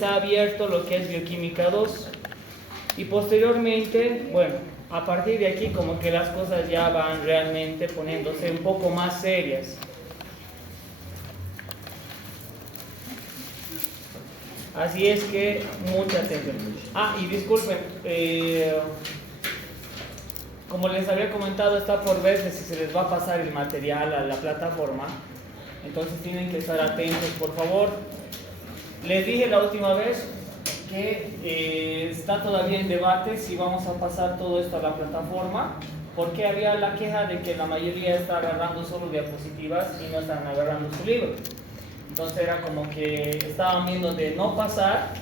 les ha abierto lo que es Bioquímica 2. Y posteriormente, bueno, a partir de aquí como que las cosas ya van realmente poniéndose un poco más serias. Así es que mucha atención. Y disculpen, como les había comentado, está por verse si se les va a pasar el material a la plataforma. Entonces tienen que estar atentos, por favor. Les dije la última vez que está todavía en debate si vamos a pasar todo esto a la plataforma, porque había la queja de que la mayoría está agarrando solo diapositivas y no están agarrando su libro. Entonces era como que estaban viendo de no pasar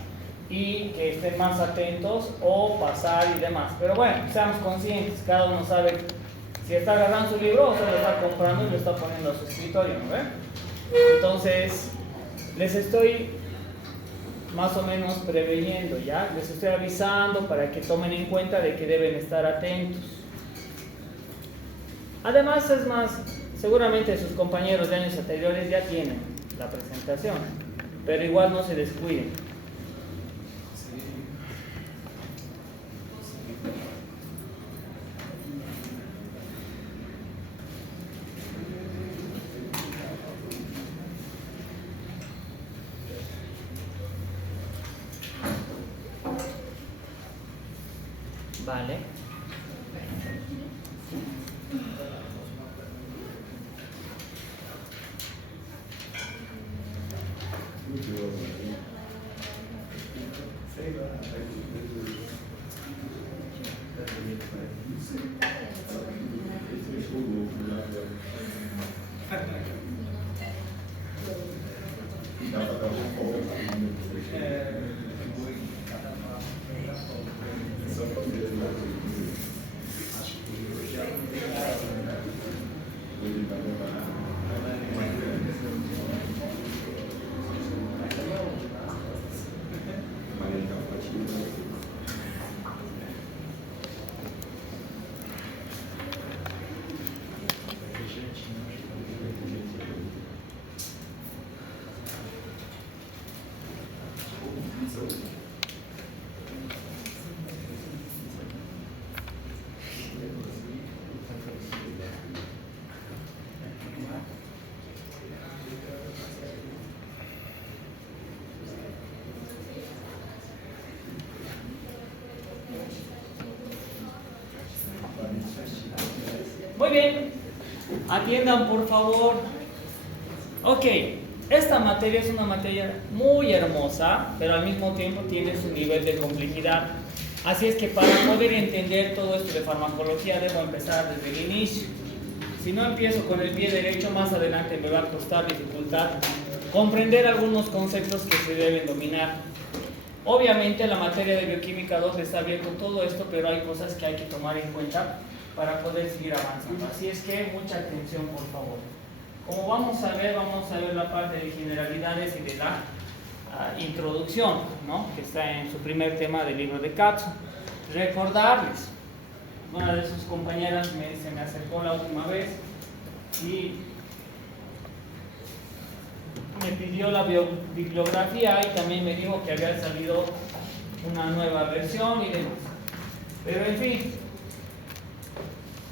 y que estén más atentos o pasar y demás. Pero bueno, seamos conscientes, cada uno sabe si está agarrando su libro o se lo está comprando y lo está poniendo a su escritorio, ¿no ven? Entonces, les estoy más o menos preveyendo, ¿ya? Les estoy avisando para que tomen en cuenta de que deben estar atentos. Además, es más, seguramente sus compañeros de años anteriores ya tienen la presentación, pero igual no se descuiden. Vale. Muy bien, atiendan por favor. Ok, esta materia es una materia muy hermosa, pero al mismo tiempo tiene su nivel de complejidad. Así es que para poder entender todo esto de farmacología debo empezar desde el inicio. Si no empiezo con el pie derecho, más adelante me va a costar dificultad comprender algunos conceptos que se deben dominar. Obviamente la materia de Bioquímica 2 les ha abierto todo esto, pero hay cosas que hay que tomar en cuenta para poder seguir avanzando. Así es que mucha atención, por favor. Como vamos a ver la parte de generalidades y de la introducción, ¿no? Que está en su primer tema del libro de Katsu. Recordarles, una de sus compañeras se me acercó la última vez y me pidió la bibliografía y también me dijo que había salido una nueva versión y demás. Pero en fin,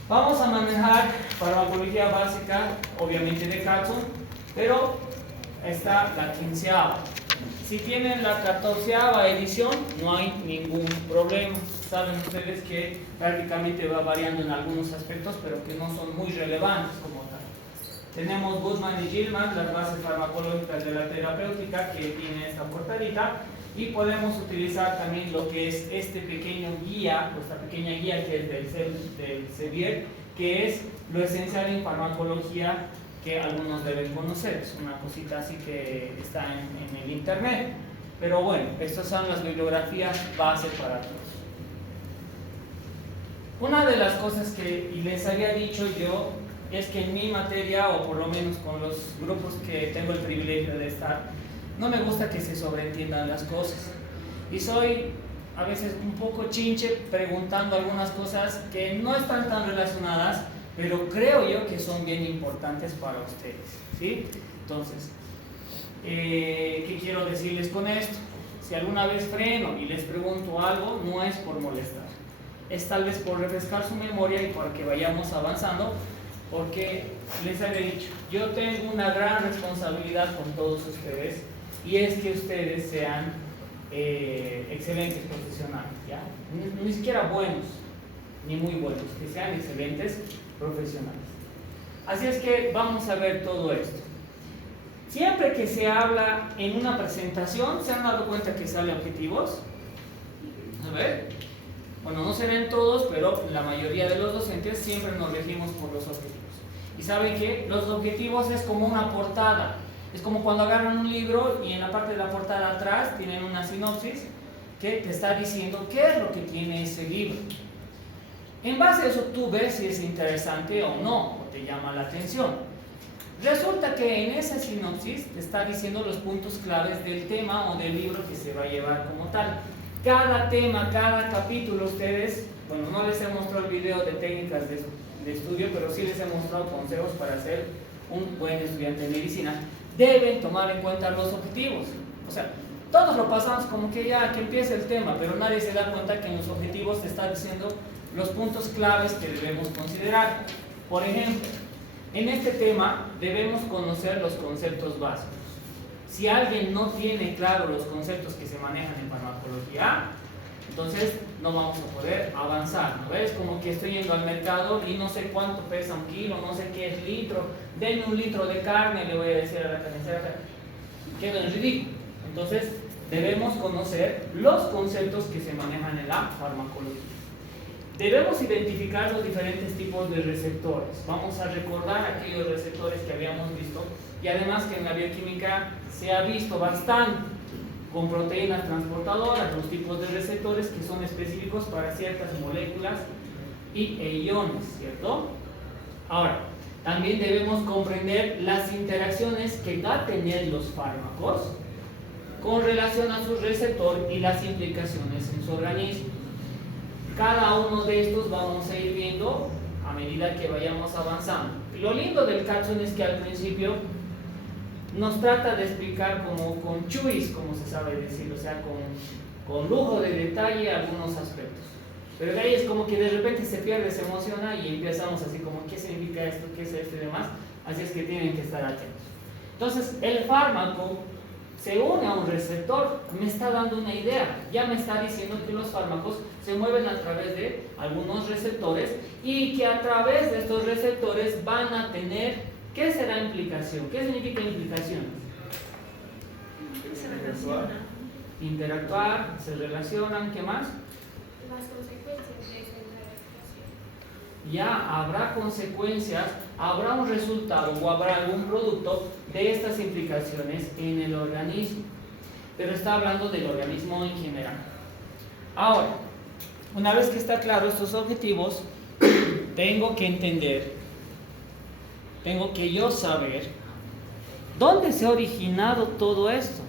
vamos a manejar farmacología básica, obviamente de Katsu, pero está la 15ª. Si tienen la 14ª edición, no hay ningún problema. Saben ustedes que prácticamente va variando en algunos aspectos, pero que no son muy relevantes como tal. Tenemos Guzman y Gilman, las bases farmacológicas de la terapéutica, que tiene esta portadita, y podemos utilizar también lo que es este pequeño guía, esta pequeña guía que es del Sevier, que es lo esencial en farmacología que algunos deben conocer. Es una cosita así que está en el internet. Pero bueno, estas son las bibliografías base para todos. Una de las cosas que les había dicho yo es que en mi materia, o por lo menos con los grupos que tengo el privilegio de estar, no me gusta que se sobreentiendan las cosas. Y soy a veces un poco chinche preguntando algunas cosas que no están tan relacionadas, pero creo yo que son bien importantes para ustedes, ¿sí? Entonces, ¿qué quiero decirles con esto? Si alguna vez freno y les pregunto algo, no es por molestar, es tal vez por refrescar su memoria y para que vayamos avanzando, porque les había dicho, yo tengo una gran responsabilidad con todos ustedes, y es que ustedes sean excelentes profesionales, ¿ya? Ni siquiera buenos, ni muy buenos, que sean excelentes profesionales. Así es que vamos a ver todo esto. Siempre que se habla en una presentación, ¿se han dado cuenta que sale objetivos? A ver, bueno, no se ven todos, pero la mayoría de los docentes siempre nos regimos por los objetivos. Y saben que los objetivos es como una portada. Es como cuando agarran un libro y en la parte de la portada atrás tienen una sinopsis que te está diciendo qué es lo que tiene ese libro. En base a eso tú ves si es interesante o no, o te llama la atención. Resulta que en esa sinopsis te está diciendo los puntos claves del tema o del libro que se va a llevar como tal. Cada tema, cada capítulo, ustedes, bueno, no les he mostrado el video de técnicas de estudio, pero sí les he mostrado consejos para ser un buen estudiante de medicina. Deben tomar en cuenta los objetivos. O sea, todos lo pasamos como que ya que empiece el tema, pero nadie se da cuenta que en los objetivos te está diciendo los puntos claves que debemos considerar. Por ejemplo, en este tema debemos conocer los conceptos básicos. Si alguien no tiene claro los conceptos que se manejan en farmacología, entonces no vamos a poder avanzar, ¿no ves? Como que estoy yendo al mercado y no sé cuánto pesa un kilo, no sé qué es litro, denme un litro de carne, le voy a decir a la carnicera, quedo en ridículo. Entonces debemos conocer los conceptos que se manejan en la farmacología. Debemos identificar los diferentes tipos de receptores. Vamos a recordar aquellos receptores que habíamos visto y además que en la bioquímica se ha visto bastante con proteínas transportadoras, los tipos de receptores que son específicos para ciertas moléculas y iones, ¿cierto? Ahora, también debemos comprender las interacciones que va a tener los fármacos con relación a su receptor y las implicaciones en su organismo. Cada uno de estos vamos a ir viendo a medida que vayamos avanzando. Lo lindo del Catsun es que al principio nos trata de explicar como con chuis, como se sabe decir, o sea, con lujo de detalle algunos aspectos. Pero de ahí es como que de repente se pierde, se emociona y empezamos así como, ¿qué significa esto? ¿Qué es esto y demás? Así es que tienen que estar atentos. Entonces, el fármaco se une a un receptor, me está dando una idea, ya me está diciendo que los fármacos se mueven a través de algunos receptores y que a través de estos receptores van a tener, ¿qué será implicación? ¿Qué significa implicación? Se relacionan. Interactuar, se relacionan, ¿qué más? Las consecuencias de esa interacción. Ya habrá consecuencias, habrá un resultado o habrá algún producto de estas implicaciones en el organismo, pero está hablando del organismo en general. Ahora, una vez que está claro estos objetivos, tengo que entender, tengo que yo saber dónde se ha originado todo esto.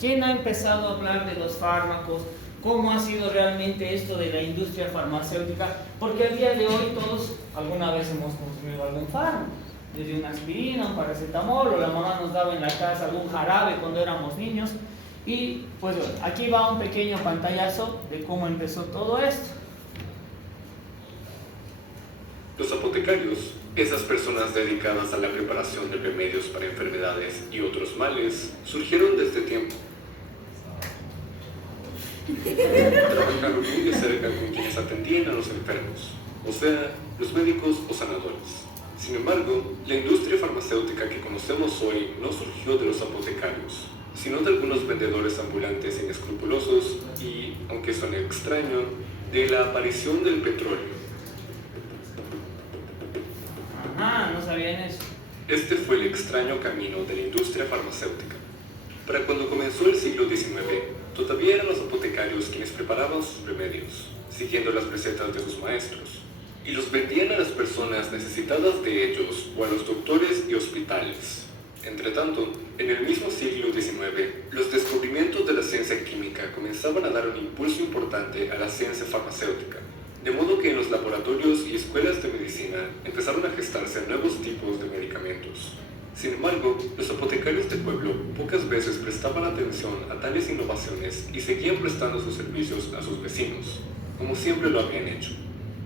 ¿Quién ha empezado a hablar de los fármacos? ¿Cómo ha sido realmente esto de la industria farmacéutica? Porque al día de hoy todos alguna vez hemos consumido algún fármaco, desde una aspirina, un paracetamol, o la mamá nos daba en la casa algún jarabe cuando éramos niños. Y pues bueno, aquí va un pequeño pantallazo de cómo empezó todo esto. Los apotecarios, esas personas dedicadas a la preparación de remedios para enfermedades y otros males, surgieron desde tiempo. Trabajaron muy de cerca con quienes atendían a los enfermos, o sea, los médicos o sanadores. Sin embargo, la industria farmacéutica que conocemos hoy no surgió de los apotecarios, sino de algunos vendedores ambulantes inescrupulosos y, aunque suene extraño, de la aparición del petróleo. Ajá, no sabían eso. Este fue el extraño camino de la industria farmacéutica. Para cuando comenzó el siglo XIX, todavía eran los apotecarios quienes preparaban sus remedios, siguiendo las recetas de sus maestros, y los vendían a las personas necesitadas de ellos o a los doctores y hospitales. Entretanto, en el mismo siglo XIX, los descubrimientos de la ciencia química comenzaban a dar un impulso importante a la ciencia farmacéutica, de modo que en los laboratorios y escuelas de medicina empezaron a gestarse nuevos tipos de medicamentos. Sin embargo, los apotecarios del pueblo pocas veces prestaban atención a tales innovaciones y seguían prestando sus servicios a sus vecinos, como siempre lo habían hecho.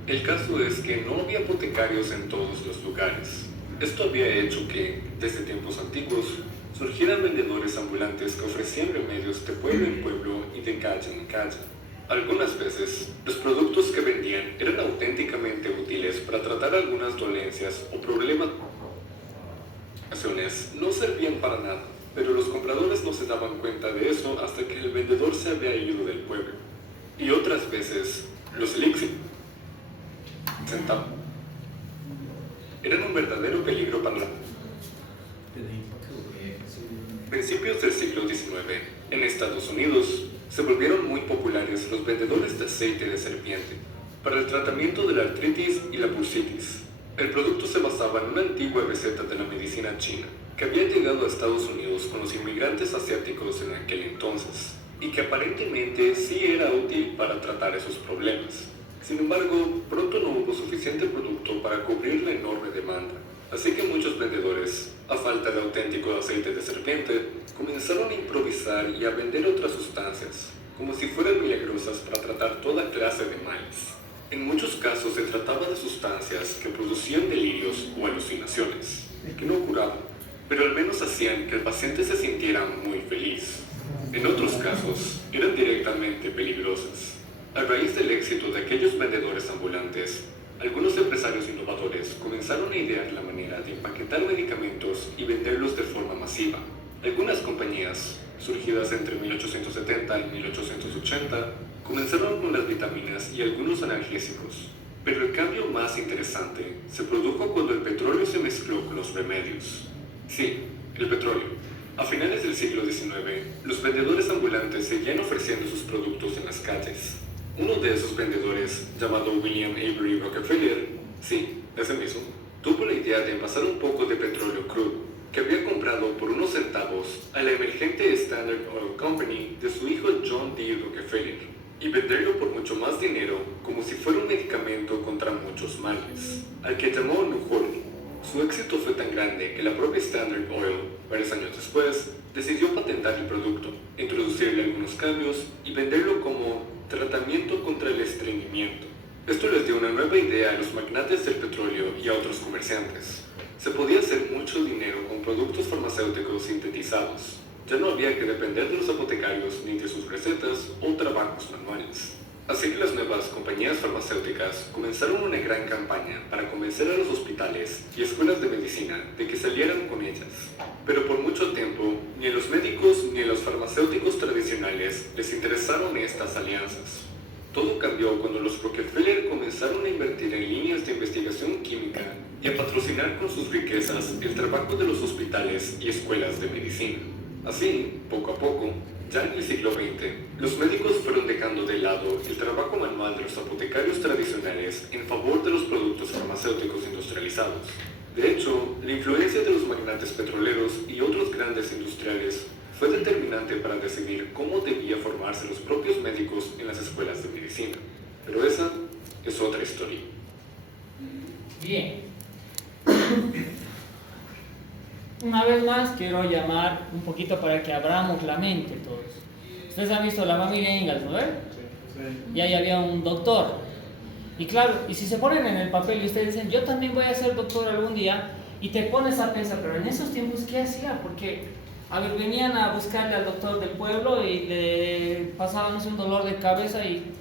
El caso es que no había apotecarios en todos los lugares. Esto había hecho que, desde tiempos antiguos, surgieran vendedores ambulantes que ofrecían remedios de pueblo en pueblo y de calle en calle. Algunas veces, los productos que vendían eran auténticamente útiles para tratar algunas dolencias o problemas. No servían para nada, pero los compradores no se daban cuenta de eso hasta que el vendedor se había ido del pueblo. Y otras veces, los elixir eran un verdadero peligro para la principios del siglo XIX, en Estados Unidos, se volvieron muy populares los vendedores de aceite de serpiente para el tratamiento de la artritis y la bursitis. El producto se basaba en una antigua receta de la medicina china que había llegado a Estados Unidos con los inmigrantes asiáticos en aquel entonces y que aparentemente sí era útil para tratar esos problemas. Sin embargo, pronto no hubo suficiente producto para cubrir la enorme demanda. Así que muchos vendedores, a falta de auténtico aceite de serpiente, comenzaron a improvisar y a vender otras sustancias, como si fueran milagrosas para tratar toda clase de males. En muchos casos se trataba de sustancias que producían delirios o alucinaciones, que no curaban, pero al menos hacían que el paciente se sintiera muy feliz. En otros casos, eran directamente peligrosas. A raíz del éxito de aquellos vendedores ambulantes, algunos empresarios innovadores comenzaron a idear la manera de empaquetar medicamentos y venderlos de forma masiva. Algunas compañías, surgidas entre 1870 y 1880, comenzaron con las vitaminas y algunos analgésicos. Pero el cambio más interesante se produjo cuando el petróleo se mezcló con los remedios. Sí, el petróleo. A finales del siglo XIX, los vendedores ambulantes seguían ofreciendo sus productos en las calles. Uno de esos vendedores, llamado William Avery Rockefeller, sí, ese mismo, tuvo la idea de envasar un poco de petróleo crudo, que había comprado por unos centavos a la emergente Standard Oil Company de su hijo John D. Rockefeller, y venderlo por mucho más dinero como si fuera un medicamento contra muchos males, al que llamó Nuhol. Su éxito fue tan grande que la propia Standard Oil, varios años después, decidió patentar el producto, introducirle algunos cambios y venderlo como tratamiento contra el estreñimiento. Esto les dio una nueva idea a los magnates del petróleo y a otros comerciantes. Se podía hacer mucho dinero con productos farmacéuticos sintetizados. Ya no había que depender de los apotecarios ni de sus recetas o trabajos manuales. Así que las nuevas compañías farmacéuticas comenzaron una gran campaña para convencer a los hospitales y escuelas de medicina de que salieran con ellas. Pero por mucho tiempo, ni a los médicos ni a los farmacéuticos tradicionales les interesaron estas alianzas. Todo cambió cuando los Rockefeller comenzaron a invertir en líneas de investigación química y a patrocinar con sus riquezas el trabajo de los hospitales y escuelas de medicina. Así, poco a poco, ya en el siglo XX, los médicos fueron dejando de lado el trabajo manual de los apotecarios tradicionales en favor de los productos farmacéuticos industrializados. De hecho, la influencia de los magnates petroleros y otros grandes industriales fue determinante para decidir cómo debía formarse los propios médicos en las escuelas de medicina. Pero esa es otra historia. Bien. Una vez más quiero llamar un poquito para que abramos la mente todos. Ustedes han visto la familia Ingalls, ¿no ven? Sí. Y ahí había un doctor. Y claro, y si se ponen en el papel y ustedes dicen, yo también voy a ser doctor algún día, y te pones a pensar, pero en esos tiempos, ¿qué hacía? Porque, a ver, venían a buscarle al doctor del pueblo y le pasaban un dolor de cabeza y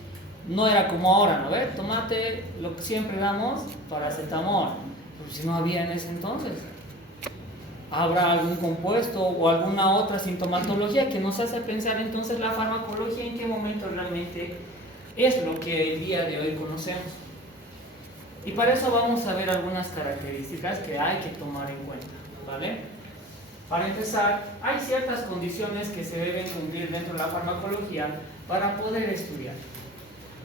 no era como ahora, ¿no ves? Tomate, lo que siempre damos, paracetamol. Pero si no había en ese entonces. ¿Habrá algún compuesto o alguna otra sintomatología que nos hace pensar entonces la farmacología en qué momento realmente es lo que el día de hoy conocemos? Y para eso vamos a ver algunas características que hay que tomar en cuenta, ¿vale? Para empezar, hay ciertas condiciones que se deben cumplir dentro de la farmacología para poder estudiar.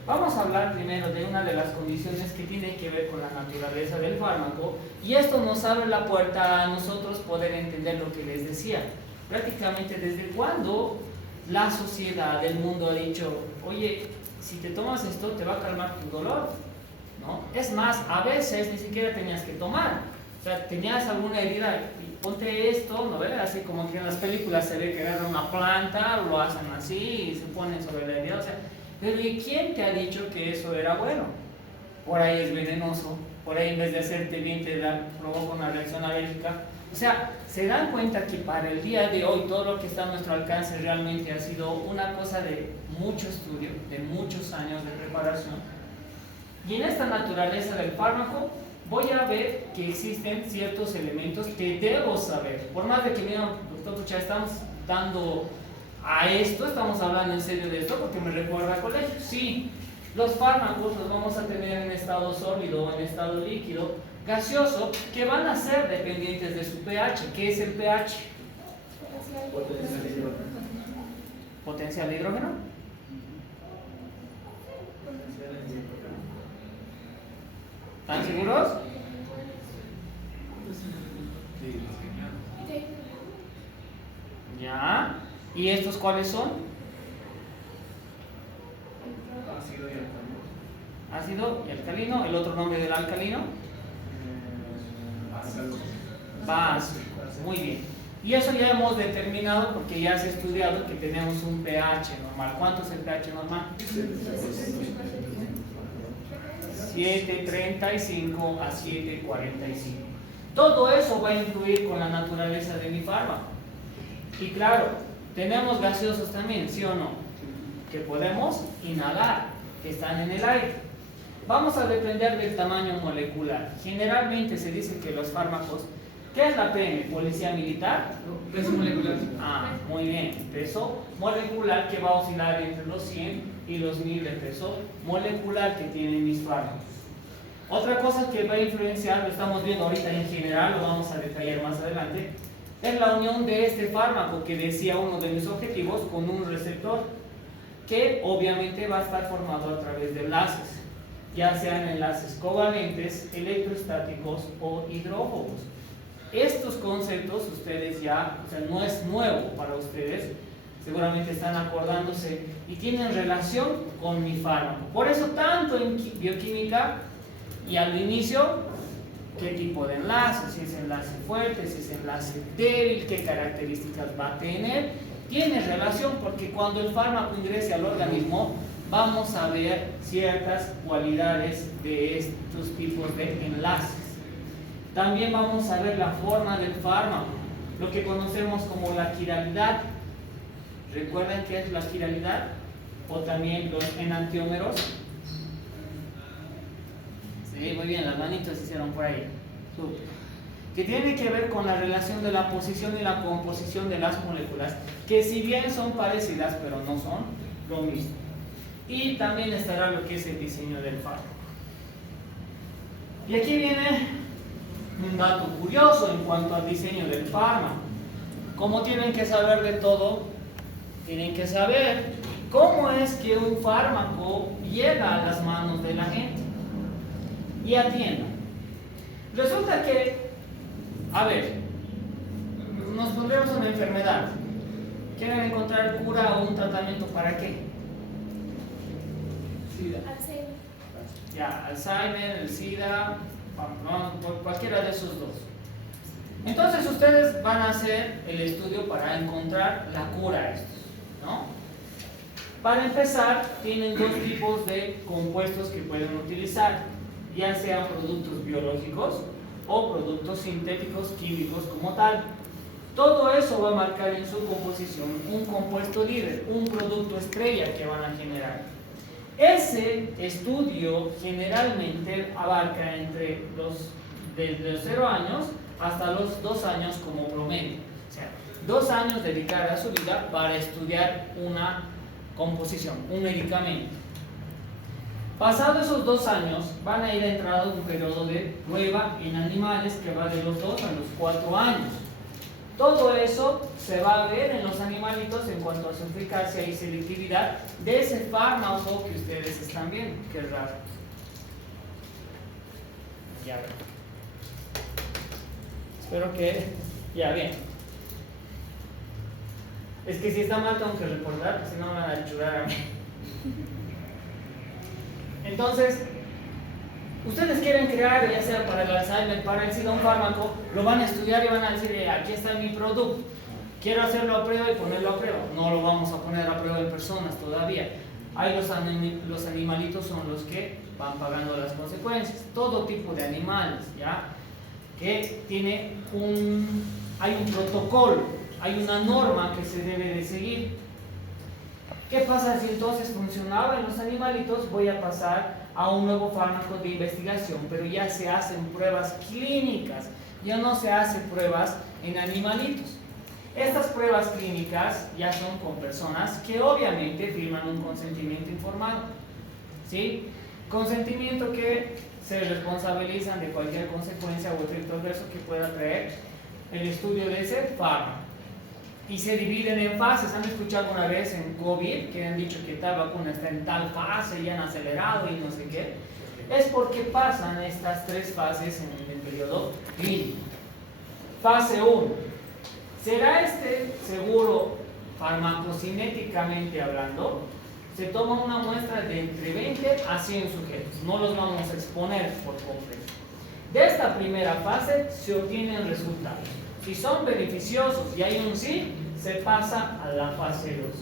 Vamos a hablar primero de una de las condiciones que tienen que ver con la naturaleza del fármaco, y esto nos abre la puerta a nosotros poder entender lo que les decía. Prácticamente desde cuando la sociedad del mundo ha dicho, oye, si te tomas esto te va a calmar tu dolor, ¿no? Es más, a veces ni siquiera tenías que tomar, sea, tenías alguna herida, ponte esto, ¿no ves? Así como que en las películas se ve que agarran una planta, lo hacen así y se ponen sobre la herida. O sea, pero ¿y quién te ha dicho que eso era bueno? Por ahí es venenoso, por ahí en vez de hacerte bien provoca una reacción alérgica. O sea, se dan cuenta que para el día de hoy todo lo que está a nuestro alcance realmente ha sido una cosa de mucho estudio, de muchos años de preparación. Y en esta naturaleza del fármaco voy a ver que existen ciertos elementos que debo saber. Por más de que, mira, doctor Pucha, estamos dando a esto, estamos hablando en serio de esto porque me recuerda a colegio. Sí, los fármacos los vamos a tener en estado sólido o en estado líquido, gaseoso, que van a ser dependientes de su pH. ¿Qué es el pH? Potencial de hidrógeno. ¿Están seguros? Ya. ¿Y estos cuáles son? Ácido y alcalino. Ácido y alcalino. ¿El otro nombre del alcalino? Básico. Básico. Muy bien. Y eso ya hemos determinado porque ya se ha estudiado que tenemos un pH normal. ¿Cuánto es el pH normal? 7.35 a 7.45. Todo eso va a influir con la naturaleza de mi fármaco. Y claro, tenemos gaseosos también, ¿sí o no? Que podemos inhalar, que están en el aire. Vamos a depender del tamaño molecular. Generalmente se dice que los fármacos, ¿qué es la PM? ¿Policía militar? Peso molecular. Ah, muy bien. Peso molecular que va a oscilar entre los 100 y los 1000 de peso molecular que tienen mis fármacos. Otra cosa que va a influenciar, lo estamos viendo ahorita en general, lo vamos a detallar más adelante, es la unión de este fármaco que decía uno de mis objetivos con un receptor que obviamente va a estar formado a través de enlaces, ya sean enlaces covalentes, electrostáticos o hidrófobos. Estos conceptos ustedes ya, o sea, no es nuevo para ustedes, seguramente están acordándose y tienen relación con mi fármaco. Por eso tanto en bioquímica y al inicio, qué tipo de enlace, si es enlace fuerte, si es enlace débil, qué características va a tener, tiene relación porque cuando el fármaco ingrese al organismo vamos a ver ciertas cualidades de estos tipos de enlaces. También vamos a ver la forma del fármaco, lo que conocemos como la quiralidad. ¿Recuerdan qué es la quiralidad? O también los enantiómeros. Sí, muy bien, las manitos se hicieron por ahí. Súper. Que tiene que ver con la relación de la posición y la composición de las moléculas, que si bien son parecidas, pero no son lo mismo. Y también estará lo que es el diseño del fármaco. Y aquí viene un dato curioso en cuanto al diseño del fármaco. Como tienen que saber de todo, tienen que saber cómo es que un fármaco llega a las manos de la gente. Y atiendan. Resulta que, a ver, nos pondremos una enfermedad. ¿Quieren encontrar cura o un tratamiento para qué? SIDA. Ya, Alzheimer, el SIDA, por cualquiera de esos dos. Entonces ustedes van a hacer el estudio para encontrar la cura a estos, ¿no? Para empezar, tienen dos tipos de compuestos que pueden utilizar, ya sean productos biológicos o productos sintéticos químicos como tal. Todo eso va a marcar en su composición un compuesto líder, un producto estrella que van a generar. Ese estudio generalmente abarca entre desde los 0 años hasta los 2 años como promedio. O sea, 2 años dedicar a su vida para estudiar una composición, un medicamento. Pasados esos 2 años, van a ir entrando un periodo de prueba en animales que va de los 2 a los 4 años. Todo eso se va a ver en los animalitos en cuanto a su eficacia y selectividad de ese fármaco que ustedes están viendo. Qué raro. Ya ven. Espero que... Ya, bien. Es que si está mal tengo que recordar, si no me van a ayudar a mí. Entonces, Ustedes quieren crear, ya sea para el Alzheimer, para el SIDA, un fármaco, lo van a estudiar y van a decir, aquí está mi producto, quiero hacerlo a prueba y ponerlo a prueba. No lo vamos a poner a prueba en personas todavía. Ahí los animalitos son los que van pagando las consecuencias. Todo tipo de animales, ¿ya? Que hay un protocolo, hay una norma que se debe de seguir. ¿Qué pasa si entonces funcionaba en los animalitos? Voy a pasar a un nuevo fármaco de investigación, pero ya se hacen pruebas clínicas, ya no se hacen pruebas en animalitos. Estas pruebas clínicas ya son con personas que obviamente firman un consentimiento informado, ¿sí? Consentimiento que se responsabilizan de cualquier consecuencia o efecto adverso que pueda traer el estudio de ese fármaco. Y se dividen en fases. ¿Han escuchado alguna vez en COVID que han dicho que tal vacuna está en tal fase y han acelerado y no sé qué? Es porque pasan estas tres fases en el periodo clínico. Fase 1. ¿Será este seguro farmacocinéticamente hablando? Se toma una muestra de entre 20 a 100 sujetos. No los vamos a exponer por completo. De esta primera fase se obtienen resultados. Si son beneficiosos y hay un sí, se pasa a la fase 2.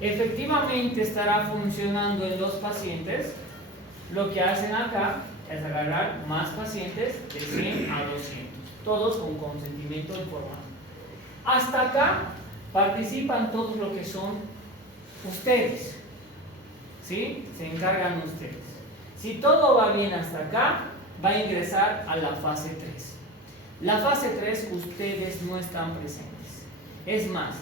Efectivamente estará funcionando en los pacientes. Lo que hacen acá es agarrar más pacientes de 100 a 200, todos con consentimiento informado. Hasta acá participan todos lo que son ustedes, ¿sí? Se encargan ustedes. Si todo va bien hasta acá, va a ingresar a la fase 3. La fase 3 ustedes no están presentes. Es más,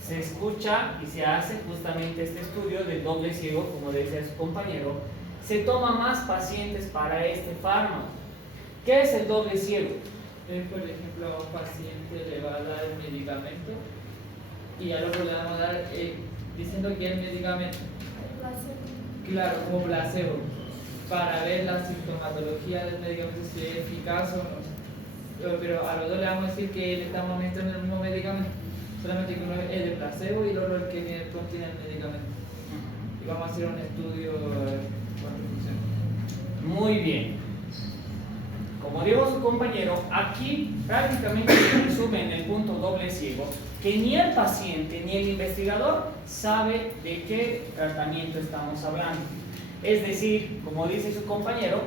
se escucha y se hace justamente este estudio del doble ciego, como decía su compañero. Se toma más pacientes para este fármaco. ¿Qué es el doble ciego? Por ejemplo, a un paciente le va a dar un medicamento y al otro le vamos a dar diciendo que el medicamento, claro, como placebo, para ver la sintomatología del medicamento, si es eficaz o no. Pero a los dos le vamos a decir que le estamos administrando el mismo medicamento, solamente que uno es de placebo y el otro es el que contiene el medicamento. Y vamos a hacer un estudio cuánto funciona. Muy bien. Como dijo su compañero, aquí prácticamente se resume en el punto doble ciego que ni el paciente ni el investigador sabe de qué tratamiento estamos hablando. Es decir, como dice su compañero,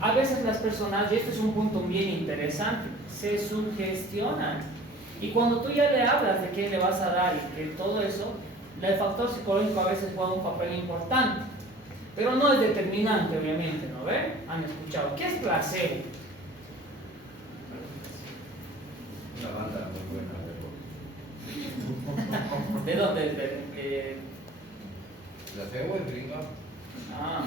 a veces las personas, y esto es un punto bien interesante, se sugestionan. Y cuando tú ya le hablas de qué le vas a dar y que todo eso, el factor psicológico a veces juega un papel importante. Pero no es determinante, obviamente, ¿no ven? Han escuchado. ¿Qué es placebo? Una banda muy buena. ¿De dónde? Placebo es gringa. Ah.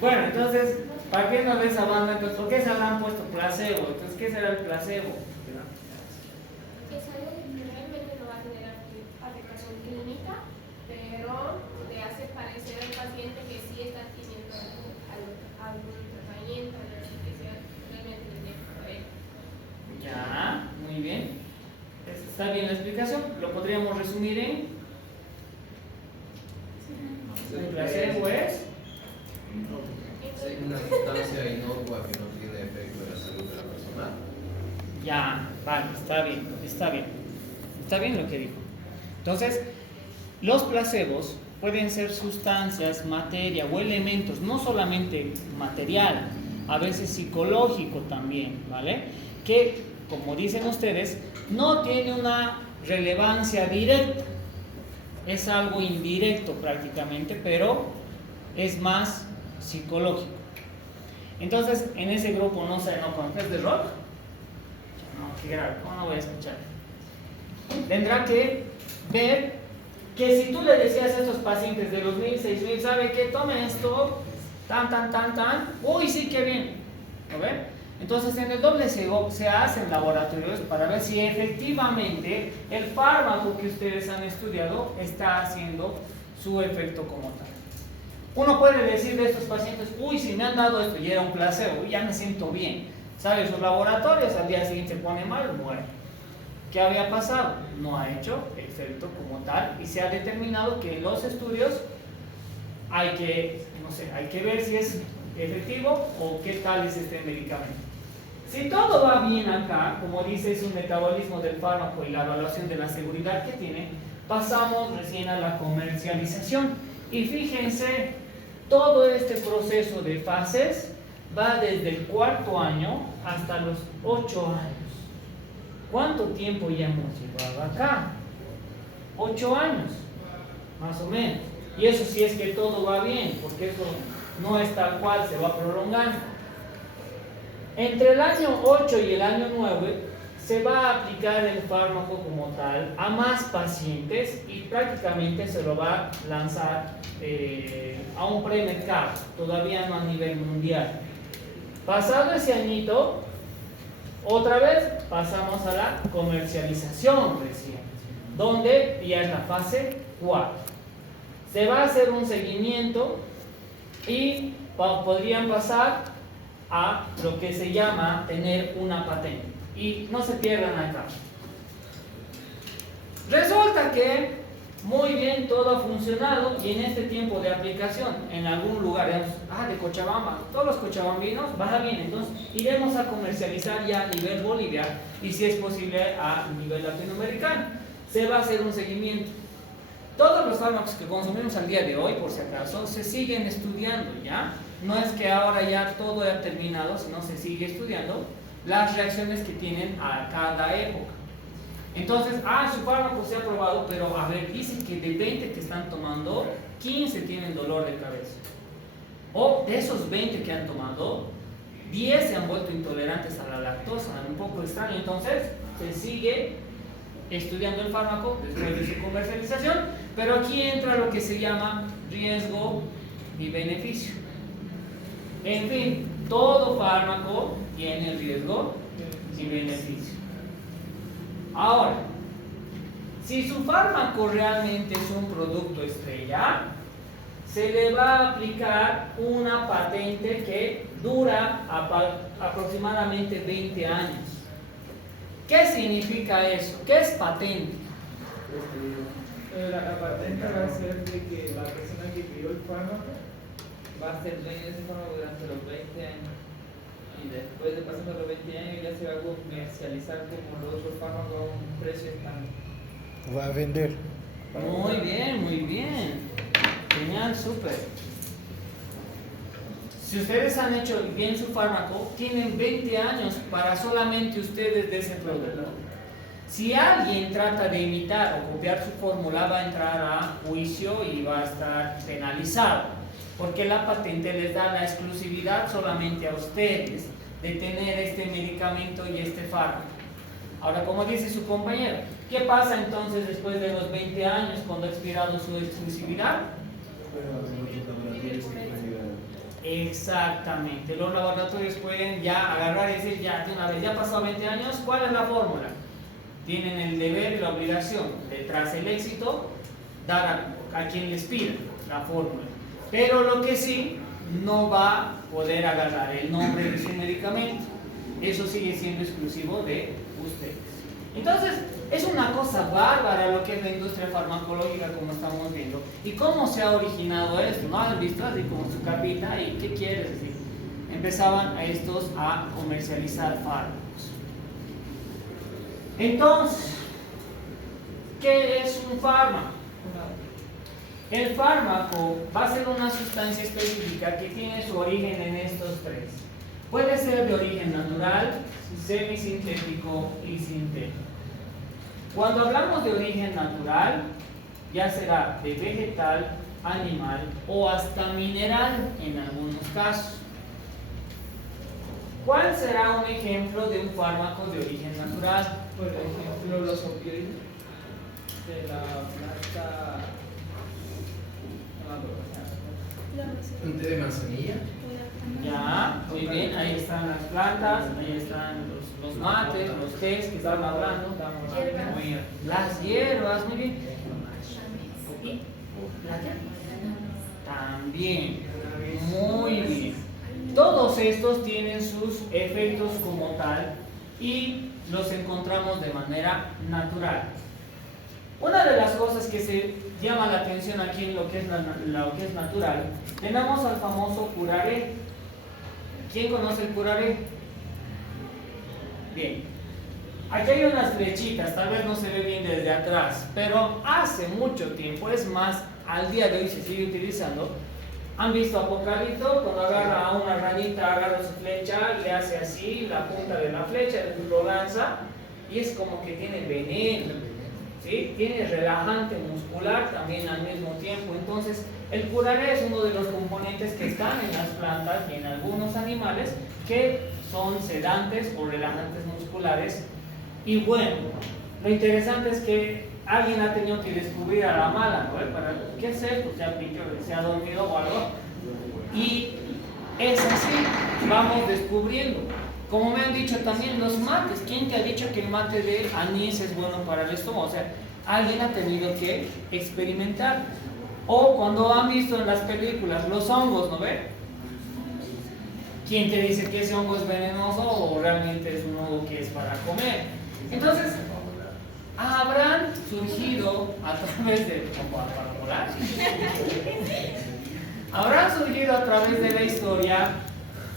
Bueno, entonces, ¿para qué no ves esa banda? Entonces, ¿por qué se habrán puesto placebo? Entonces, ¿qué será el placebo? Es algo que realmente no va a tener aplicación clínica, pero le hace parecer al paciente que sí está teniendo algún tratamiento, así que sea realmente benéfico para él. Ya, muy bien. Está bien la explicación. Lo podríamos resumir en... El placebo es... Una sustancia inocua que no tiene efecto en la salud de la persona. Ya, vale, está bien. Está bien lo que dijo. Entonces, los placebos pueden ser sustancias, materia o elementos, no solamente material, a veces psicológico también, ¿vale? Que, como dicen ustedes, no tiene una relevancia directa. Es algo indirecto prácticamente, pero es más psicológico. Entonces, en ese grupo, no sé, ¿no conoces de rock? No, qué grave, ¿cómo no voy a escuchar? Tendrá que ver que si tú le decías a estos pacientes de los 1000, 6000, ¿sabe qué? Tome esto, tan, uy, sí, qué bien, ¿no ven? Entonces, en el doble ciego se hacen laboratorios para ver si efectivamente el fármaco que ustedes han estudiado está haciendo su efecto como tal. Uno puede decir de estos pacientes, uy, si me han dado esto y era un placebo, ya me siento bien. ¿Sabe? Sus laboratorios al día siguiente se pone mal, muere. ¿Qué había pasado? No ha hecho efecto como tal y se ha determinado que los estudios hay que, no sé, hay que ver si es efectivo o qué tal es este medicamento. Si todo va bien acá, como dice, es un metabolismo del fármaco y la evaluación de la seguridad que tiene, pasamos recién a la comercialización. Y fíjense, todo este proceso de fases va desde el 4.º año hasta los 8 años. ¿Cuánto tiempo ya hemos llevado acá? 8 años, más o menos. Y eso si es que todo va bien, porque eso no es tal cual, se va prolongando. Entre el año 8 y el año 9 se va a aplicar el fármaco como tal a más pacientes y prácticamente se lo va a lanzar a un premercado, todavía no a nivel mundial. Pasado ese añito, otra vez pasamos a la comercialización recién, donde ya es la fase 4. Se va a hacer un seguimiento y podrían pasar a lo que se llama tener una patente. Y no se pierdan acá. Resulta que muy bien todo ha funcionado y en este tiempo de aplicación en algún lugar, digamos, de Cochabamba, todos los cochabambinos va bien, entonces iremos a comercializar ya a nivel Bolivia y si es posible a nivel latinoamericano. Se va a hacer un seguimiento. Todos los fármacos que consumimos al día de hoy, por si acaso, se siguen estudiando, ¿ya? No es que ahora ya todo ha terminado, sino se sigue estudiando las reacciones que tienen a cada época. Entonces, su fármaco se ha probado, pero a ver, dicen que de 20 que están tomando, 15 tienen dolor de cabeza. O de esos 20 que han tomado, 10 se han vuelto intolerantes a la lactosa, un poco extraño. Entonces, se sigue estudiando el fármaco después de su comercialización, pero aquí entra lo que se llama riesgo y beneficio. En fin, todo fármaco tiene riesgo y beneficio. Ahora, si su fármaco realmente es un producto estrella, se le va a aplicar una patente que dura aproximadamente 20 años. ¿Qué significa eso? ¿Qué es patente? La patente va a ser de que la persona que creó el fármaco va a ser dueño de ese fármaco durante los 20 años. Y después de pasando los 20 años ya se va a comercializar como los otros fármacos a un precio estándar. Va a vender. Muy bien, muy bien. Genial, súper. Si ustedes han hecho bien su fármaco, tienen 20 años para solamente ustedes de ese producto. Si alguien trata de imitar o copiar su fórmula, va a entrar a juicio y va a estar penalizado, porque la patente les da la exclusividad solamente a ustedes de tener este medicamento y este fármaco. Ahora, como dice su compañero, ¿qué pasa entonces después de los 20 años cuando ha expirado su exclusividad? Exactamente, los laboratorios pueden ya agarrar y decir, ya de una vez, ya pasado 20 años, ¿cuál es la fórmula? Tienen el deber y la obligación de, tras el éxito, dar a quien les pida la fórmula. Pero lo que sí, no va a poder agarrar el nombre de su medicamento. Eso sigue siendo exclusivo de ustedes. Entonces, es una cosa bárbara lo que es la industria farmacológica, como estamos viendo. ¿Y cómo se ha originado esto? ¿No han visto así como su capita? ¿Y qué quiere decir? Empezaban a estos a comercializar fármacos. Entonces, ¿qué es un fármaco? El fármaco va a ser una sustancia específica que tiene su origen en estos tres. Puede ser de origen natural, semisintético y sintético. Cuando hablamos de origen natural, ya será de vegetal, animal o hasta mineral en algunos casos. ¿Cuál será un ejemplo de un fármaco de origen natural? Por ejemplo, los opioides de la planta. ¿Un té de manzanilla? Ya, muy bien, ahí están las plantas, ahí están los mates, los tés que están hablando. Muy bien. Las hierbas, muy bien. ¿Y la hierba? También, muy bien. Todos estos tienen sus efectos como tal y los encontramos de manera natural. Una de las cosas que se llama la atención aquí en lo que es natural, tenemos al famoso curare. ¿Quién conoce el curare? Bien. Aquí hay unas flechitas, tal vez no se ve bien desde atrás, pero hace mucho tiempo, es más, al día de hoy se sigue utilizando. ¿Han visto Apocalipto? Cuando agarra a una ranita, agarra su flecha, le hace así, la punta de la flecha, lo lanza, y es como que tiene veneno, ¿sí? Tiene relajante muscular también al mismo tiempo. Entonces, el curare es uno de los componentes que están en las plantas y en algunos animales que son sedantes o relajantes musculares. Y bueno, lo interesante es que alguien ha tenido que descubrir a la mala, ¿no? Para, ¿qué es esto? Se ha dormido o algo. Y es así, vamos descubriendo. Como me han dicho también los mates, ¿quién te ha dicho que el mate de anís es bueno para el estómago? O sea, alguien ha tenido que experimentar. O cuando han visto en las películas los hongos, ¿no ve? ¿Quién te dice que ese hongo es venenoso o realmente es un hongo que es para comer? Entonces, habrán surgido a través de... ¿para volar? Habrán surgido a través de la historia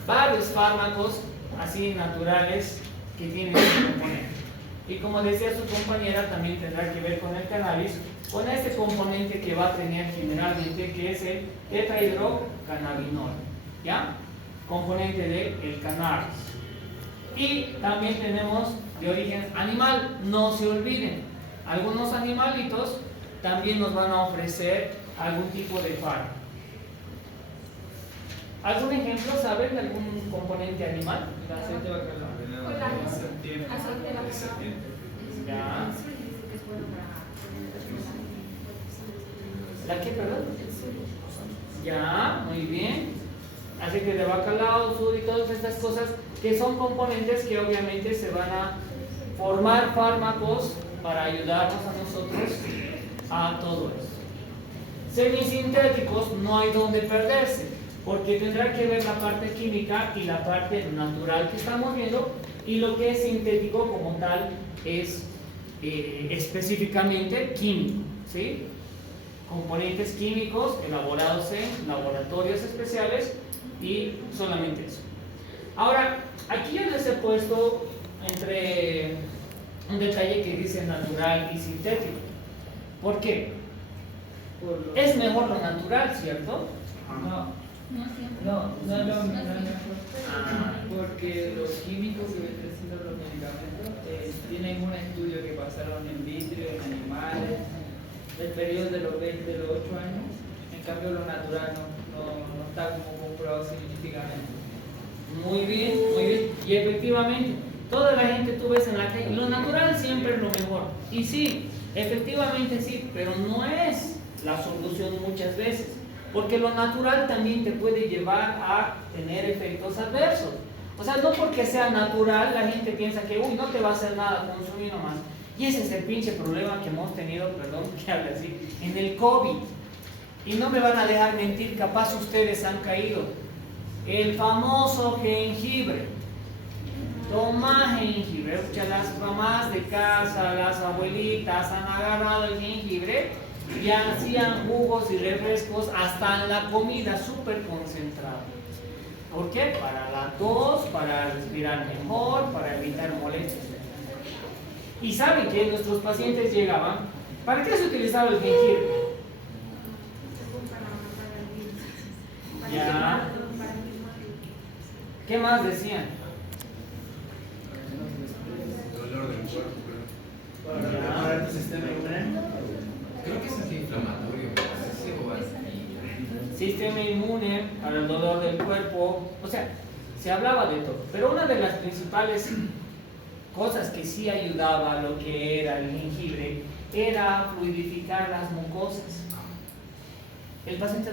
varios fármacos así naturales que tienen este componente. Y como decía su compañera, también tendrá que ver con el cannabis, con este componente que va a tener generalmente, que es el tetrahidrocannabinol, ¿ya? Componente del cannabis. Y también tenemos de origen animal, no se olviden, algunos animalitos también nos van a ofrecer algún tipo de fármaco. ¿Algún ejemplo, saben, de algún componente animal? El aceite de bacalao. Aceite de bacalao. Ya. ¿La qué, perdón? Ya, muy bien. Aceite de bacalao, sur y todas estas cosas que son componentes que obviamente se van a formar fármacos para ayudarnos a nosotros a todo eso. Semisintéticos no hay donde perderse, porque tendrá que ver la parte química y la parte natural que estamos viendo, y lo que es sintético como tal es específicamente químico, ¿sí? Componentes químicos elaborados en laboratorios especiales y solamente eso. Ahora, aquí yo les he puesto entre un detalle que dice natural y sintético. ¿Por qué? Es mejor lo natural, ¿cierto? No, porque los químicos que vienen siendo los medicamentos tienen un estudio que pasaron en vitro, en animales, el periodo de los 20, de los 8 años. En cambio, lo natural no está como comprobado científicamente. Muy bien, muy bien. Y efectivamente, toda la gente tú ves en la calle, lo natural siempre es lo mejor. Y sí, efectivamente sí, pero no es la solución muchas veces. Porque lo natural también te puede llevar a tener efectos adversos. O sea, no porque sea natural la gente piensa que, uy, no te va a hacer nada, consumir nomás. Y ese es el pinche problema que hemos tenido, perdón que hable así, en el COVID. Y no me van a dejar mentir, capaz ustedes han caído. El famoso jengibre. Toma jengibre. O sea, las mamás de casa, las abuelitas han agarrado el jengibre y hacían jugos y refrescos hasta en la comida súper concentrado. ¿Por qué? Para la tos, para respirar mejor, para evitar molestias. Y saben que nuestros pacientes llegaban. ¿Para qué se utilizaba el jengibre? Ya. ¿Qué más decían? Dolor del cuerpo, Para mejorar tu sistema inmune. creo que es antiinflamatorio, Sistema inmune, para el dolor del cuerpo. O sea, se hablaba de todo. Pero una de las principales cosas que sí ayudaba a lo que era el jengibre era fluidificar las mucosas. El paciente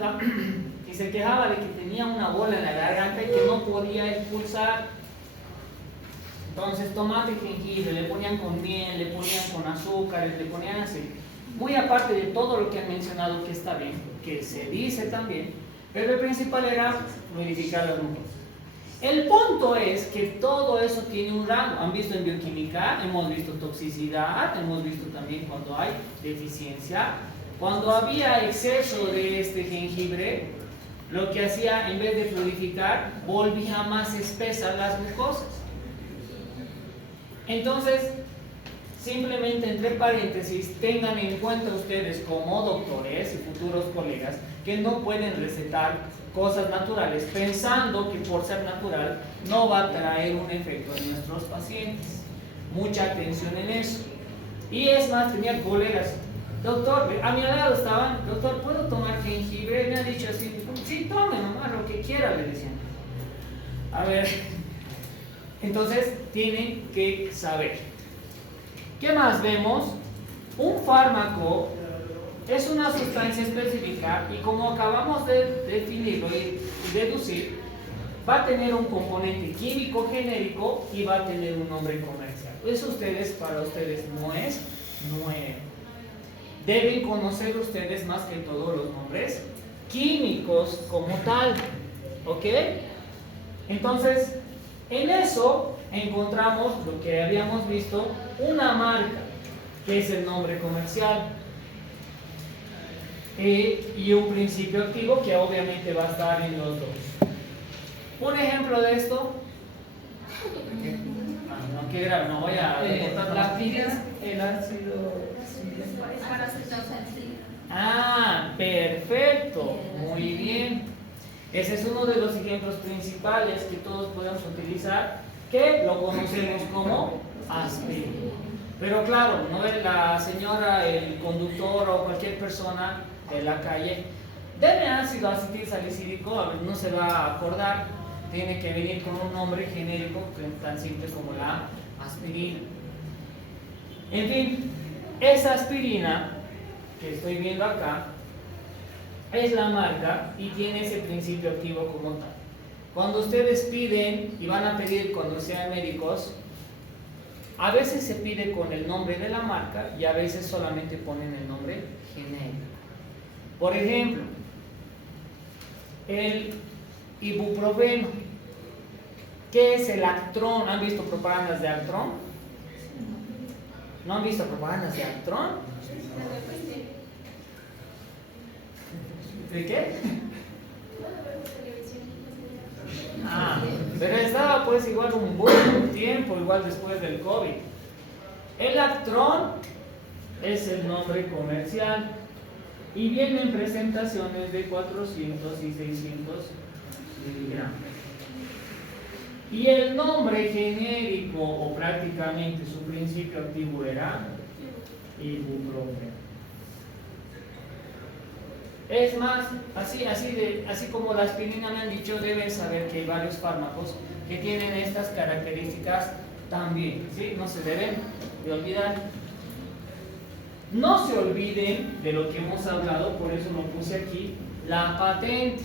y se quejaba de que tenía una bola en la garganta y que no podía expulsar. Entonces, tomate y jengibre, le ponían con miel, le ponían con azúcares, le ponían así. Muy aparte de todo lo que han mencionado que está bien, que se dice también, pero el principal era fluidificar las mucosas. El punto es que todo eso tiene un rango. Han visto en bioquímica, hemos visto toxicidad, hemos visto también cuando hay deficiencia. Cuando había exceso de este jengibre, lo que hacía, en vez de fluidificar, volvía más espesas las mucosas. Entonces, simplemente entre paréntesis, tengan en cuenta ustedes como doctores y futuros colegas que no pueden recetar cosas naturales pensando que por ser natural no va a traer un efecto en nuestros pacientes. Mucha atención en eso. Y es más, tenía colegas, doctor, a mi lado estaban, doctor, ¿puedo tomar jengibre? Me ha dicho así, sí, tome nomás lo que quiera, le decían. A ver, entonces tienen que saber. ¿Qué más vemos? Un fármaco es una sustancia específica y como acabamos de definirlo y deducir, va a tener un componente químico genérico y va a tener un nombre comercial. Eso para ustedes no es nuevo. Deben conocer ustedes más que todo los nombres químicos como tal. ¿Ok? Entonces, en eso encontramos lo que habíamos visto, una marca, que es el nombre comercial. Y un principio activo que obviamente va a estar en los dos. Un ejemplo de esto, no quiero grabar, no voy a reportar La aspirina, el ácido. Perfecto, muy bien. Ese es uno de los ejemplos principales que todos podemos utilizar, que lo conocemos como aspirina. Pero claro, no es la señora, el conductor o cualquier persona de la calle, deme ácido acetilsalicílico, a ver, no se va a acordar, tiene que venir con un nombre genérico tan simple como la aspirina. En fin, esa aspirina que estoy viendo acá es la marca y tiene ese principio activo como tal. Cuando ustedes piden y van a pedir cuando sean médicos, a veces se pide con el nombre de la marca y a veces solamente ponen el nombre genérico. Por ejemplo, el ibuprofeno. ¿Qué es el Actron? ¿Han visto propagandas de Actron? ¿No han visto propagandas de Actron? ¿De qué? Pero estaba pues igual un buen tiempo, igual después del COVID. El Actron es el nombre comercial y viene en presentaciones de 400 y 600 miligramos. Y el nombre genérico o prácticamente su principio activo era ibuprofeno. Es más, así como la aspirina me han dicho, deben saber que hay varios fármacos que tienen estas características también, ¿sí? No se deben de olvidar. No se olviden de lo que hemos hablado, por eso lo puse aquí, la patente.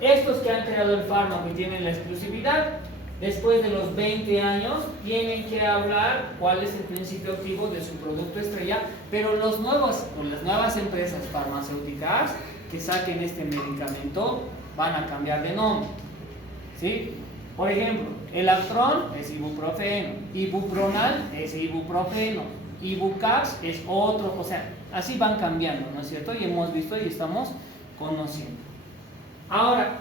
Estos que han creado el fármaco y tienen la exclusividad, después de los 20 años, tienen que hablar cuál es el principio activo de su producto estrella, pero las nuevas empresas farmacéuticas que saquen este medicamento van a cambiar de nombre, ¿sí? Por ejemplo, el Actron es ibuprofeno, Ibupronal es ibuprofeno, Ibucaps es otro, o sea, así van cambiando, ¿no es cierto? Y hemos visto y estamos conociendo. Ahora,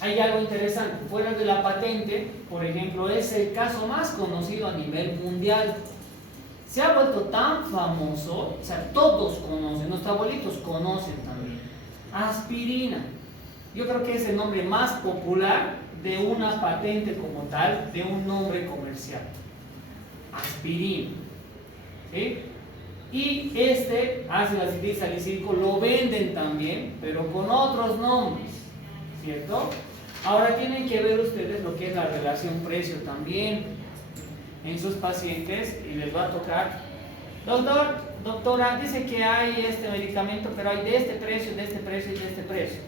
hay algo interesante, fuera de la patente, por ejemplo, es el caso más conocido a nivel mundial. Se ha vuelto tan famoso, o sea, todos conocen, nuestros abuelitos conocen también. Aspirina. Yo creo que es el nombre más popular de una patente como tal, de un nombre comercial. Aspirina. ¿Sí? Y este ácido acetilsalicílico lo venden también, pero con otros nombres, ¿cierto? Ahora tienen que ver ustedes lo que es la relación precio también en sus pacientes y les va a tocar, doctor, doctora, dice que hay este medicamento, pero hay de este precio, de este precio y de este precio.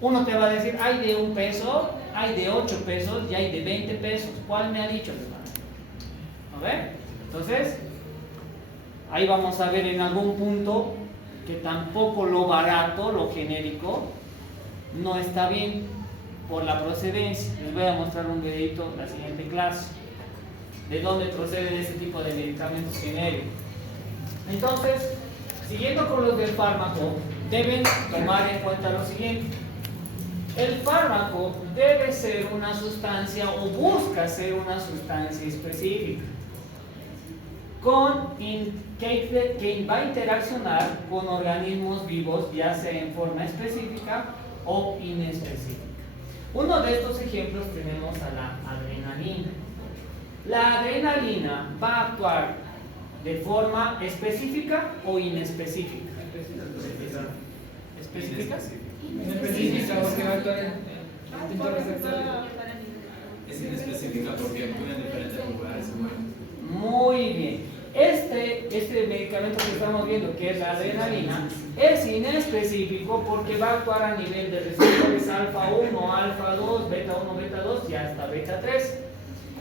Uno te va a decir, hay de 1 peso, hay de 8 pesos y hay de 20 pesos. ¿Cuál me ha dicho, hermano? ¿A ver? Entonces, ahí vamos a ver en algún punto que tampoco lo barato, lo genérico, no está bien. por la procedencia. Les voy a mostrar un videito en la siguiente clase de dónde proceden ese tipo de medicamentos genéricos. Entonces, siguiendo con los del fármaco, deben tomar en cuenta lo siguiente. El fármaco debe ser una sustancia o busca ser una sustancia específica que va a interaccionar con organismos vivos, ya sea en forma específica o inespecífica. Uno de estos ejemplos tenemos a la adrenalina. La adrenalina va a actuar de forma específica o inespecífica. ¿Específica? Inespecífica, porque va a actuar en distintos receptores. Es inespecífica porque actúa en diferentes lugares. Muy bien. Este medicamento que estamos viendo, que es la adrenalina, es inespecífico porque va a actuar a nivel de receptores alfa 1, alfa 2, beta 1, beta 2 y hasta beta 3.